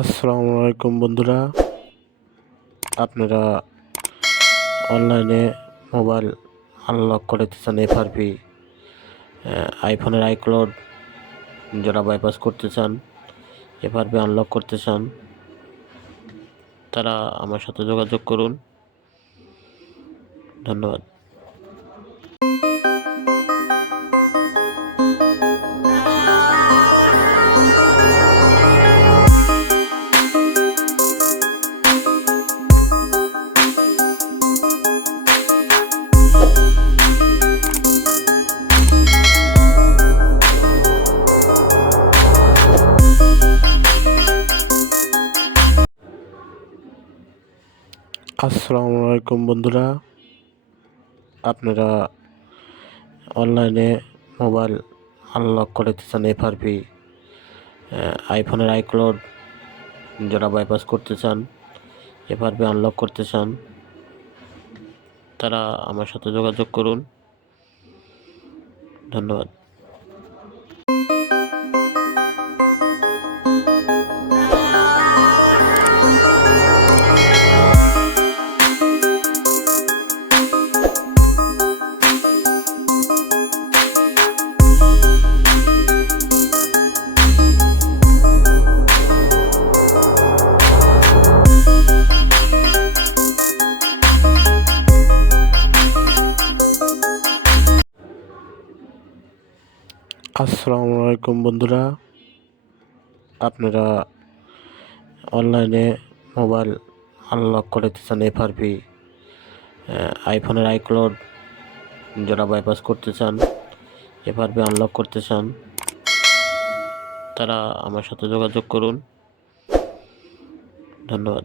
আসসালামু আলাইকুম বন্ধুরা, আপনারা অনলাইনে মোবাইল আনলক করতে চান এফআরপি আইফোনের আইক্লাউড যারা বাইপাস করতে চান, এফআরপি আনলক করতে চান, তারা আমার সাথে যোগাযোগ করুন। ধন্যবাদ। আসসালামু আলাইকুম বন্ধুরা, আপনারা অনলাইনে মোবাইল আনলক করতে চান এফআরপি আইফোনের আইক্লাউড যারা বাইপাস করতে চান, এফআরপি আনলক করতে চান, তারা আমার সাথে যোগাযোগ করুন। ধন্যবাদ। আসসালামু আলাইকুম বন্ধুরা, আপনারা অনলাইনে মোবাইল আনলক করতে চান এফআরপি আইফোনের আইক্লাউড যারা বাইপাস করতে চান, এফআরপি আনলক করতে চান, তারা আমার সাথে যোগাযোগ করুন। ধন্যবাদ।